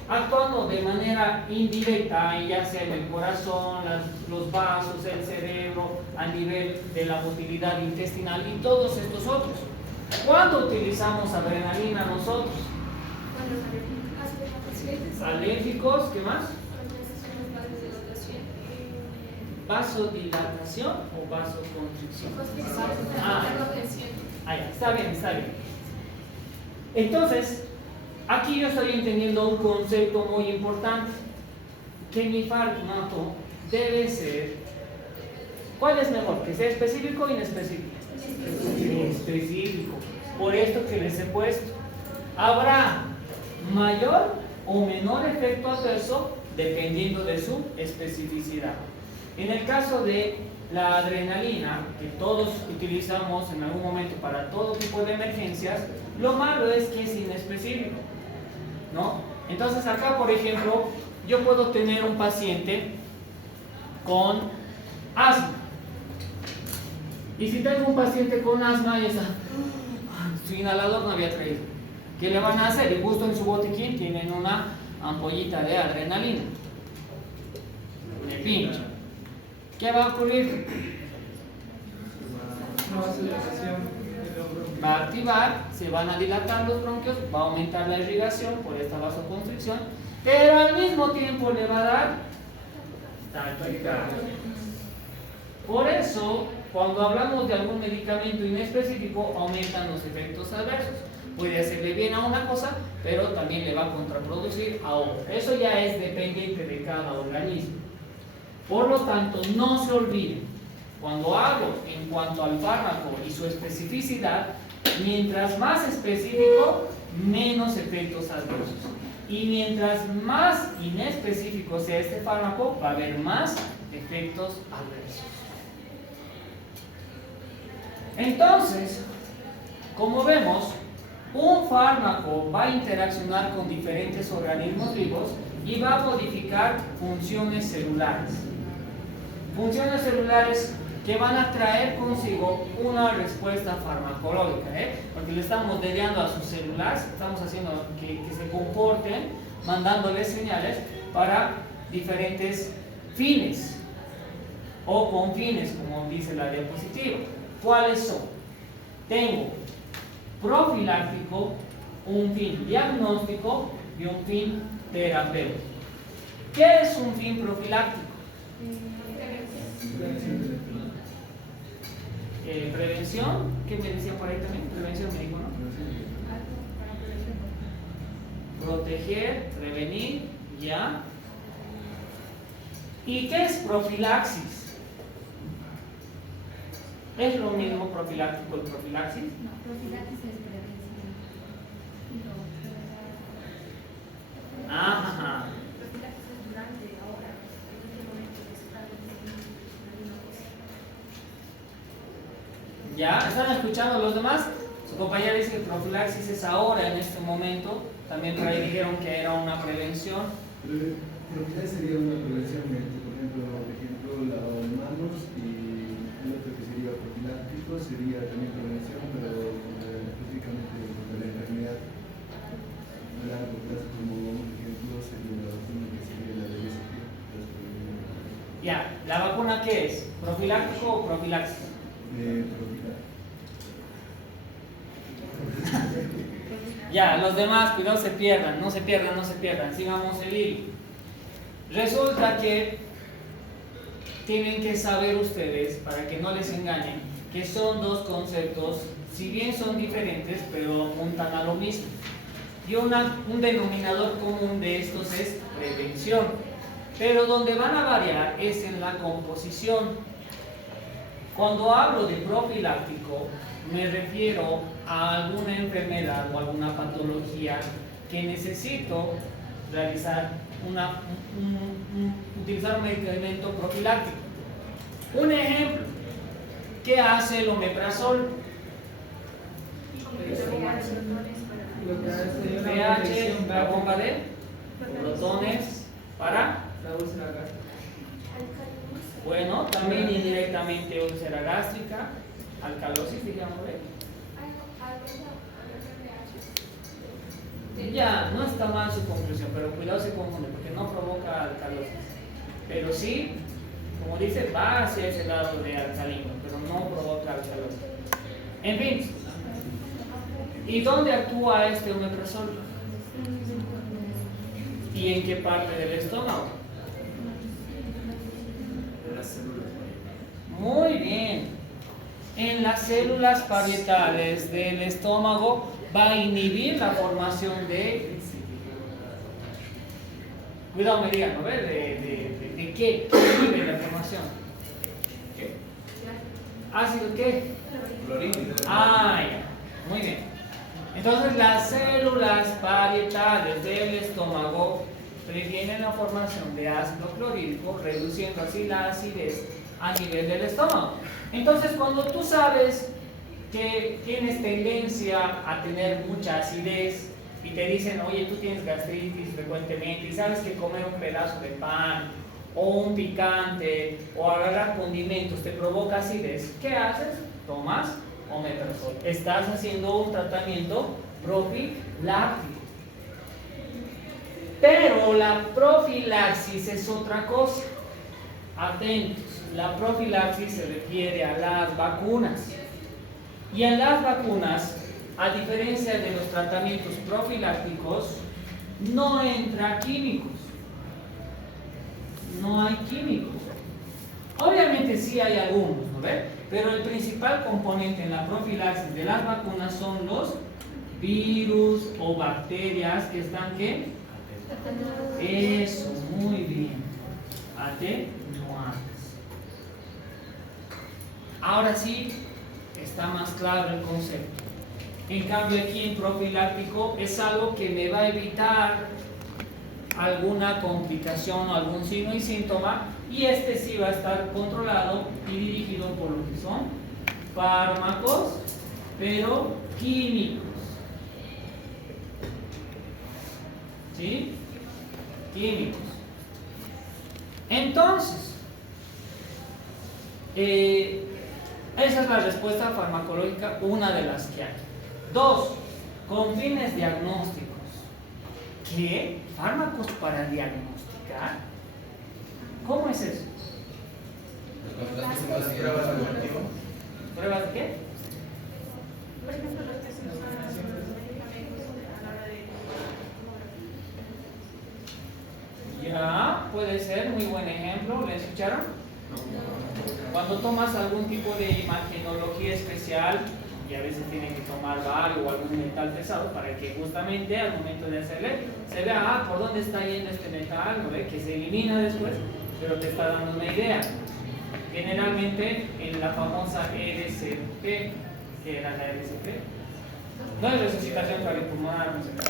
Actuando de manera indirecta, ya sea en el corazón, los vasos, el cerebro, a nivel de la motilidad intestinal y todos estos otros. ¿Cuándo utilizamos adrenalina nosotros? Alérgicos, ¿qué más? ¿Vasodilatación o vasoconstricción? Ya, está bien, está bien. Entonces, aquí yo estoy entendiendo un concepto muy importante, que mi fármaco debe ser, ¿cuál es mejor? ¿Que sea específico o inespecífico? Específico. Por esto que les he puesto. Habrá mayor o menor efecto adverso dependiendo de su especificidad. En el caso de la adrenalina, que todos utilizamos en algún momento para todo tipo de emergencias, lo malo es que es inespecífico, ¿no? Entonces acá, por ejemplo, yo puedo tener un paciente con asma. Y si tengo un paciente con asma y su inhalador no había traído, ¿qué le van a hacer? Y justo en su botiquín tienen una ampollita de adrenalina. Me pincha. ¿Qué va a ocurrir? Va a activar, se van a dilatar los bronquios, va a aumentar la irrigación por esta vasoconstricción, pero al mismo tiempo le va a dar taquicardia. Por eso, cuando hablamos de algún medicamento inespecífico, aumentan los efectos adversos. Puede hacerle bien a una cosa, pero también le va a contraproducir a otra. Eso ya es dependiente de cada organismo. Por lo tanto, no se olviden, cuando hablo en cuanto al fármaco y su especificidad, mientras más específico, menos efectos adversos. Y mientras más inespecífico sea este fármaco, va a haber más efectos adversos. Entonces, como vemos, un fármaco va a interaccionar con diferentes organismos vivos y va a modificar funciones celulares. Funciones celulares que van a traer consigo una respuesta farmacológica, porque le estamos dediando a sus células, estamos haciendo que se comporten, mandándoles señales para diferentes fines o con fines, como dice la diapositiva. ¿Cuáles son? Tengo profiláctico, un fin diagnóstico y un fin terapéutico. ¿Qué es un fin profiláctico? Prevención, ¿qué me decía por ahí también? Prevención me dijo, ¿no? Proteger, prevenir, ya. ¿Y qué es profilaxis? ¿Es lo mismo profiláctico y profilaxis? No, profilaxis es prevención. Ajá. Profilaxis es durante, ahora, en este momento que se está diciendo alguna cosa. ¿Ya? ¿Están escuchando los demás? Su compañera dice que profilaxis es ahora, en este momento. También por ahí dijeron que era una prevención. Profilaxis sería una prevención, por ejemplo, lavado de manos, y el otro que sería profiláctico sería también prevención, pero específicamente de la enfermedad a largo plazo, como un ejemplo sería la vacuna que sería la de BCG. Ya, ¿la vacuna qué es? ¿Profiláctico o profilaxis? Profiláctico. Ya, los demás, cuidado, se pierdan, no se pierdan, no se pierdan. Sigamos el hilo. Resulta que tienen que saber ustedes, para que no les engañen, que son dos conceptos, si bien son diferentes, pero apuntan a lo mismo. Y un denominador común de estos es prevención. Pero donde van a variar es en la composición. Cuando hablo de profiláctico, me refiero a alguna enfermedad o alguna patología que necesito realizar utilizar un medicamento profiláctico. Un ejemplo, ¿qué hace el omeprazol? pH, la bomba de protones para, bueno, también indirectamente úlcera gástrica, alcalosis, digámosle. Ya, no está mal su conclusión, pero cuidado se confunde porque no provoca alcalosis. Pero sí, como dice, va hacia ese lado de alcalino, pero no provoca alcalosis. En fin, ¿y dónde actúa este omeprazol? ¿Y en qué parte del estómago? En las células. Muy bien. En las células parietales del estómago va a inhibir la formación de... Cuidado, me digan, ¿no ve? ¿De qué? ¿Qué inhibe la formación? ¿Qué? ¿Ácido qué? Clorhídrico. Ah, ya. Muy bien. Entonces, las células parietales del estómago previenen la formación de ácido clorhídrico, reduciendo así la acidez a nivel del estómago. Entonces, cuando tú sabes que tienes tendencia a tener mucha acidez y te dicen, oye, tú tienes gastritis frecuentemente y sabes que comer un pedazo de pan o un picante o agarrar condimentos te provoca acidez, ¿qué haces? Tomas omeprazol. Estás haciendo un tratamiento profiláctico. Pero la profilaxis es otra cosa. Atentos, la profilaxis se refiere a las vacunas. Y en las vacunas, a diferencia de los tratamientos profilácticos, no entra químicos. No hay químicos. Obviamente sí hay algunos, ¿no ve? Pero el principal componente en la profilaxis de las vacunas son los virus o bacterias que están, ¿qué? Eso, muy bien. Atenuantes. Ahora sí está más claro el concepto. En cambio aquí en profiláctico es algo que me va a evitar alguna complicación o algún signo y síntoma, y este sí va a estar controlado y dirigido por lo que son fármacos, pero químicos. ¿Sí? Químicos. Entonces, esa es la respuesta farmacológica, una de las que hay. 2. Con fines diagnósticos. ¿Qué? ¿Fármacos para diagnosticar? ¿Cómo es eso? ¿Pruebas de qué? Por ejemplo, los que se usan los medicamentos a la hora de Ya, puede ser, muy buen ejemplo. ¿Le escucharon? Cuando tomas algún tipo de imagenología especial, y a veces tienen que tomar bario o algún metal pesado para que justamente al momento de hacerle se vea por dónde está yendo este metal, ¿no ve? Que se elimina después, pero te está dando una idea. Generalmente en la famosa RCP, ¿qué era la RCP? No es resucitación cardiopulmonar, no sé qué.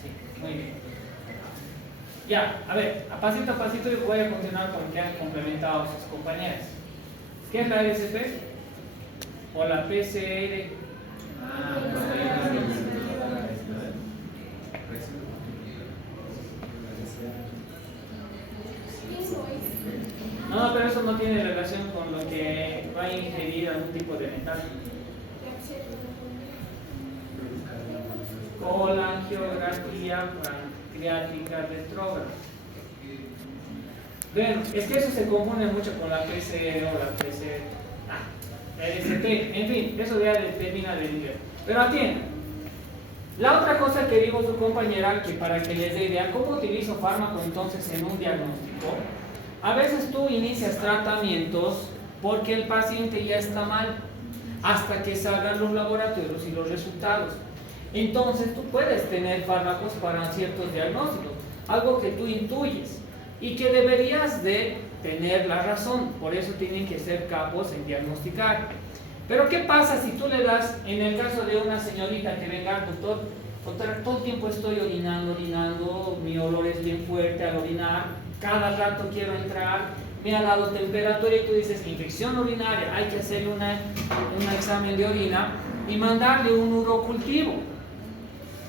Sí, muy bien. Ya, a ver, a pasito voy a continuar con lo que han complementado sus compañeras. ¿Qué es la RCP? O la PCR. No, pero eso no tiene relación con lo que va a ingerir algún tipo de metal. Colangiografía pancreática retrógrada. Bueno, es que eso se confunde mucho con la PC o la PC, la ST, en fin, eso ya determina el nivel. Pero atienda. La otra cosa que dijo su compañera, que para que les dé idea, ¿cómo utilizo fármaco entonces en un diagnóstico? A veces tú inicias tratamientos porque el paciente ya está mal, hasta que salgan los laboratorios y los resultados. Entonces tú puedes tener fármacos para ciertos diagnósticos, algo que tú intuyes y que deberías de tener la razón, por eso tienen que ser capos en diagnosticar. Pero ¿qué pasa si tú le das, en el caso de una señorita que venga, doctor, todo el tiempo estoy orinando, mi olor es bien fuerte al orinar, cada rato quiero entrar, me ha dado temperatura y tú dices infección urinaria, hay que hacerle un examen de orina y mandarle un urocultivo.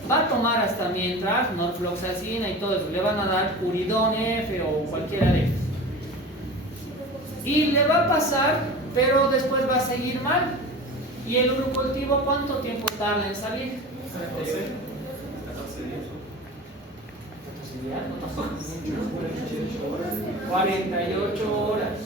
Va a tomar hasta mientras norfloxacina y todo eso, le van a dar uridón F o cualquiera de ellos. Y le va a pasar, pero después va a seguir mal. ¿Y el urocultivo cuánto tiempo tarda en salir? 14 días. 48 horas.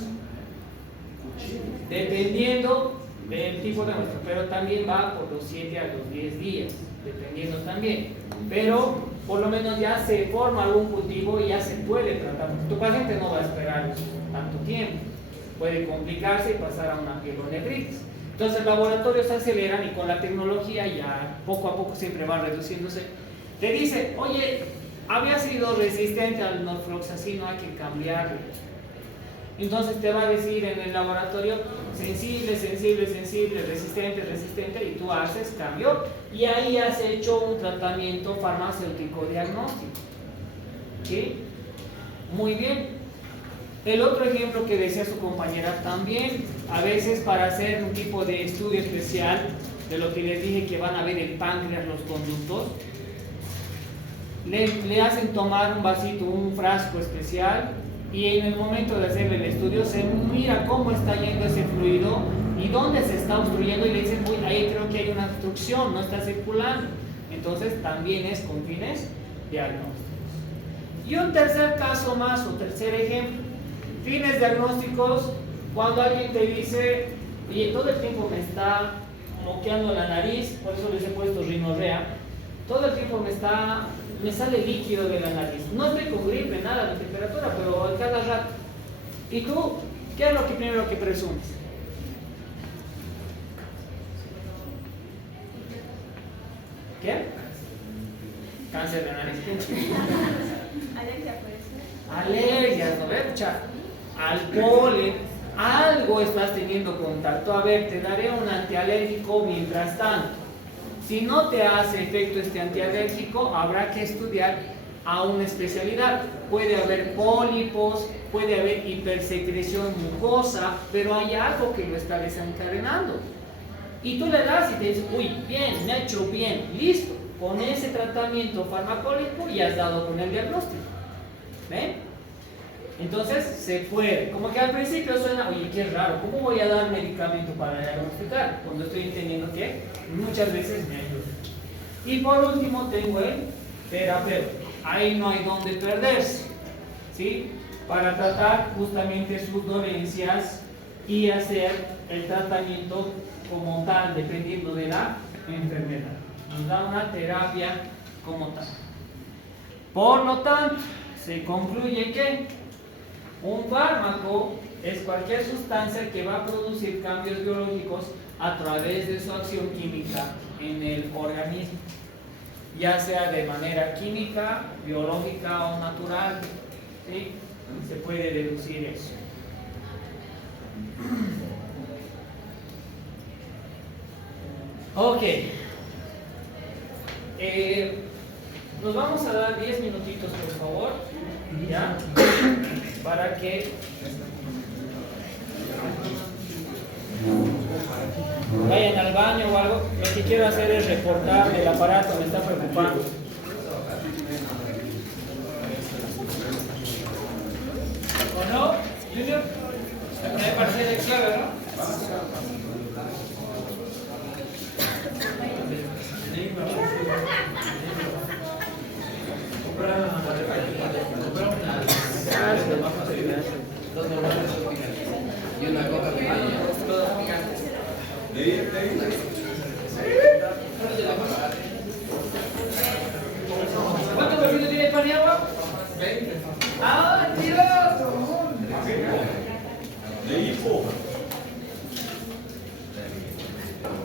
Dependiendo del tipo de muestra, pero también va por los 7 a los 10 días, dependiendo también. Pero por lo menos ya se forma algún cultivo y ya se puede tratar. Tu paciente no va a esperar tanto tiempo. Puede complicarse y pasar a una pielonefritis. Entonces, los laboratorios se aceleran y con la tecnología ya poco a poco siempre va reduciéndose. Te dice, oye, había sido resistente al norfloxacino, hay que cambiarlo. Entonces te va a decir en el laboratorio sensible, resistente, y tú haces cambio y ahí has hecho un tratamiento farmacéutico diagnóstico. ¿Sí? Muy bien. El otro ejemplo que decía su compañera también, a veces para hacer un tipo de estudio especial de lo que les dije que van a ver el páncreas, los conductos, le hacen tomar un vasito, un frasco especial y en el momento de hacer el estudio se mira cómo está yendo ese fluido y dónde se está obstruyendo y le dicen, uy, ahí creo que hay una obstrucción, no está circulando. Entonces también es con fines diagnósticos. Y un tercer caso más, o tercer ejemplo, fines diagnósticos, cuando alguien te dice, oye, todo el tiempo me está moqueando la nariz, por eso les he puesto rinorrea, todo el tiempo me sale líquido de la nariz, no estoy con gripe, nada de temperatura, pero a cada rato. ¿Y tú, qué es lo que primero que presumes? ¿Qué? Cáncer de nariz. Alergia puede ser. Alergias, ¿no ves? Al polen, algo estás teniendo contacto. A ver, te daré un antialérgico mientras tanto. Si no te hace efecto este antialérgico, habrá que estudiar a una especialidad. Puede haber pólipos, puede haber hipersecreción mucosa, pero hay algo que lo está desencadenando. Y tú le das y te dices, uy, bien, me ha hecho bien, listo. Con ese tratamiento farmacológico ya has dado con el diagnóstico. ¿Ven? Entonces se puede. Como que al principio suena, oye, qué raro, ¿cómo voy a dar medicamento para diagnosticar? Cuando estoy entendiendo que muchas veces me ayuda. Y por último tengo el terapeuta. Ahí no hay donde perderse, ¿sí? Para tratar justamente sus dolencias y hacer el tratamiento como tal, dependiendo de la enfermedad. Nos da una terapia como tal. Por lo tanto, se concluye que un fármaco es cualquier sustancia que va a producir cambios biológicos a través de su acción química en el organismo, ya sea de manera química, biológica o natural. ¿Sí? Se puede deducir eso. Ok. Nos vamos a dar 10 minutitos, por favor, ¿ya? Para que vayan al baño o algo. Lo que quiero hacer es reportar el aparato, me está preocupando. ¿O no? Junior, me parece de clave, ¿no? Gracias. Los normales